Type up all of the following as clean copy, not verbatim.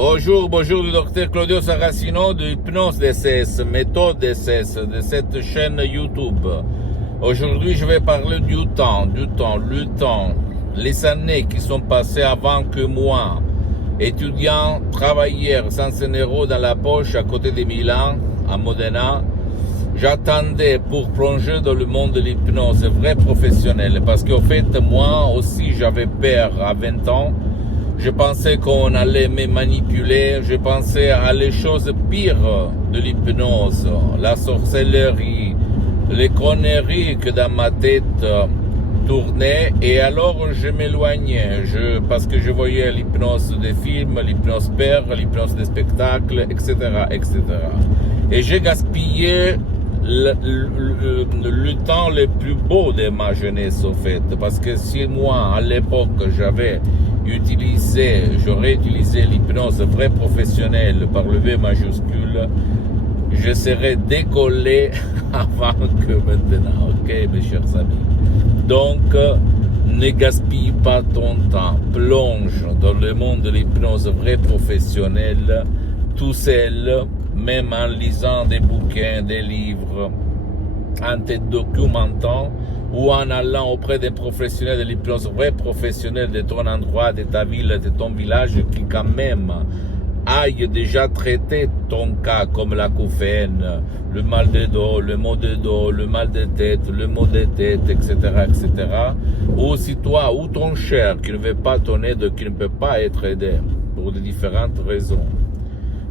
Bonjour, bonjour le docteur Claudio Saracino de Hypnose DCS, méthode DCS, de cette chaîne YouTube. Aujourd'hui, je vais parler le temps, les années qui sont passées avant que moi, étudiant, travailleur, sans un euro dans la poche à côté de Milan, à Modena, j'attendais pour plonger dans le monde de l'hypnose vrai professionnel. Parce qu'au fait, moi aussi, j'avais peur à 20 ans. Je pensais qu'on allait me manipuler, je pensais à les choses pires de l'hypnose, la sorcellerie, les conneries que dans ma tête tournaient, et alors je m'éloignais, parce que je voyais l'hypnose des films, l'hypnose père, l'hypnose des spectacles, etc., etc. Et j'ai gaspillé le temps le plus beau de ma jeunesse, au fait, parce que si moi, à l'époque, j'aurais utilisé l'hypnose vrai professionnelle par le V majuscule, je serais décollé avant que maintenant, ok, mes chers amis. Donc, ne gaspille pas ton temps, plonge dans le monde de l'hypnose vrai professionnelle, tout seul, même en lisant des bouquins, des livres, en te documentant ou en allant auprès des professionnels de l'hypnose vrai professionnel de ton endroit, de ta ville, de ton village, qui quand même aille déjà traiter ton cas comme l'acouphène, le mal de dos, le maux de dos, le mal de tête, le maux de tête, etc., etc. Ou si toi ou ton cher qui ne veut pas ton aide, qui ne peut pas être aidé pour de différentes raisons,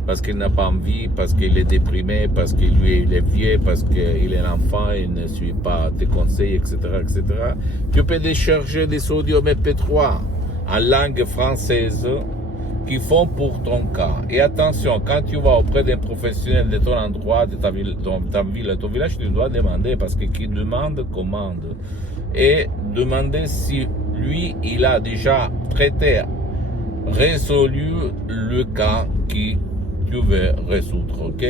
parce qu'il n'a pas envie, parce qu'il est déprimé, parce qu'il est vieux, parce qu'il est un enfant, il ne suit pas tes conseils, etc., etc. Tu peux décharger des audios MP3 en langue française qui font pour ton cas. Et attention, quand tu vas auprès d'un professionnel de ton endroit, de ta ville, ton village, tu dois demander, parce que qui demande, commande. Et demander si lui, il a déjà traité, résolu le cas qui tu veux résoudre, ok?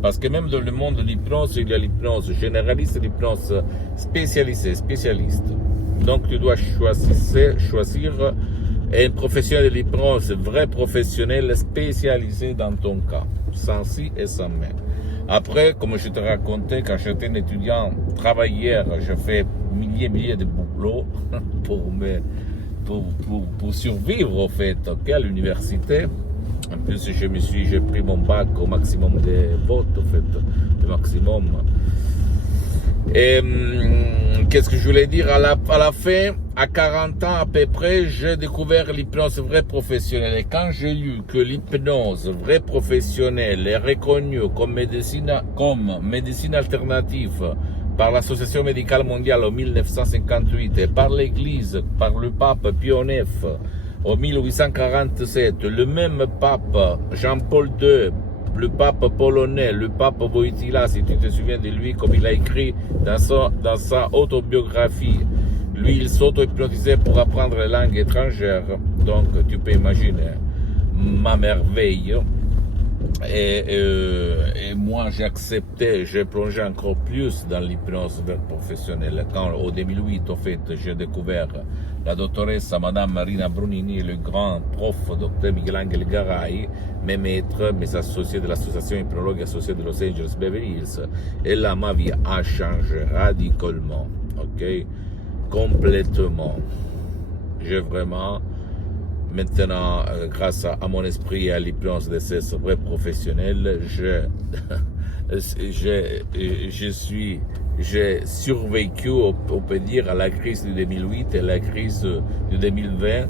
Parce que même dans le monde de l'hypnose, il y a l'hypnose généraliste et l'hypnose spécialiste. Donc tu dois choisir un professionnel de l'hypnose, vrai professionnel spécialisé dans ton cas, sans si et sans mais. Après, comme je te racontais, quand j'étais un étudiant travailleur, je fais milliers de boulots pour survivre, au fait, okay, à l'université. En plus, j'ai pris mon bac au maximum de votes, au fait, le maximum. Et qu'est-ce que je voulais dire à la fin, à 40 ans à peu près, j'ai découvert l'hypnose vraie professionnelle. Et quand j'ai lu que l'hypnose vraie professionnelle est reconnue comme médecine alternative par l'Association médicale mondiale en 1958 et par l'Église, par le pape Pie IX en 1847, le même pape Jean-Paul II, le pape polonais, le pape Wojtyla, si tu te souviens de lui, comme il a écrit dans sa autobiographie, lui il s'auto-hypnotisait pour apprendre les langues étrangères, donc tu peux imaginer ma merveille. Et moi j'ai accepté, j'ai plongé encore plus dans l'hypnose professionnelle. Quand en 2008, en fait, j'ai découvert la doctoresse Madame Marina Brunini et le grand prof Dr Michelangelo Garay, mes maîtres, mes associés de l'association hypnologue associée de Los Angeles Beverly Hills. Et là, ma vie a changé radicalement, ok, complètement. J'ai vraiment maintenant, grâce à mon esprit et à l'hypnose de ces vrais professionnels, j'ai survécu, on peut dire, à la crise de 2008 et la crise de 2020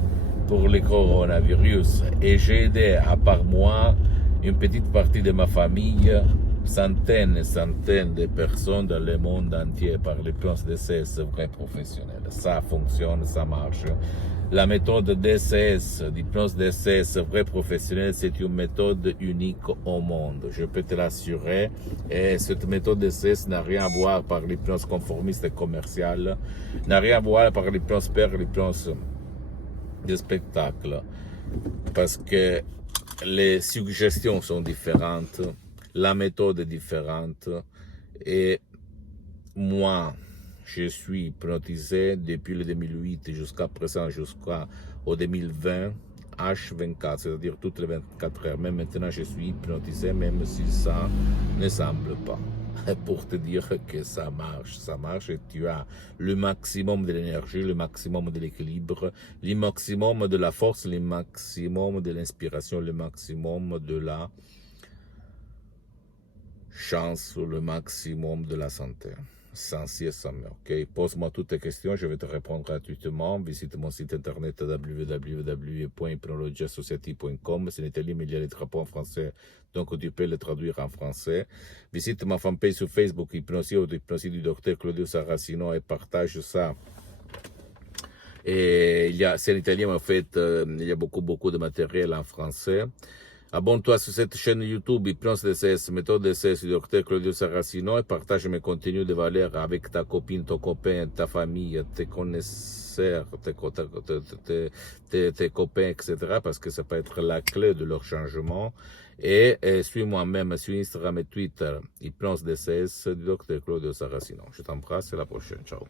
pour le coronavirus. Et j'ai aidé, à part moi, une petite partie de ma famille, centaines et centaines de personnes dans le monde entier par l'hypnose DCS vrai professionnel. Ça fonctionne, ça marche. La méthode DCS, l'hypnose DCS vrai professionnel, c'est une méthode unique au monde. Je peux te l'assurer. Et cette méthode DCS n'a rien à voir par l'hypnose conformiste et commerciale, n'a rien à voir par l'hypnose père, l'hypnose de spectacle. Parce que les suggestions sont différentes, la méthode est différente. Et moi, je suis hypnotisé depuis le 2008 jusqu'à présent, jusqu'au 2020, H24, c'est-à-dire toutes les 24 heures. Même maintenant, je suis hypnotisé, même si ça ne semble pas. Pour te dire que ça marche et tu as le maximum de l'énergie, le maximum de l'équilibre, le maximum de la force, le maximum de l'inspiration, le maximum de la chance, le maximum de la santé. Sans si et sans mais, ok? Pose-moi toutes tes questions, je vais te répondre gratuitement. Visite mon site internet www.hypnologieassociative.com. C'est en italien, mais il y a les drapeaux en français, donc tu peux les traduire en français. Visite ma fanpage sur Facebook, Hypnosie ou Hypnosie du docteur Claudio Saracino, et partage ça. Et c'est en italien, mais en fait, il y a beaucoup de matériel en français. Abonne-toi sur cette chaîne YouTube, Hypnose DCS, méthode DCS du docteur Claudio Saracino, et partage mes contenus de valeur avec ta copine, ton copain, ta famille, tes connaisseurs, tes copains, etc. parce que ça peut être la clé de leur changement. Et suis-moi même sur Instagram et Twitter, Hypnose DCS du docteur Claudio Saracino. Je t'embrasse et à la prochaine. Ciao.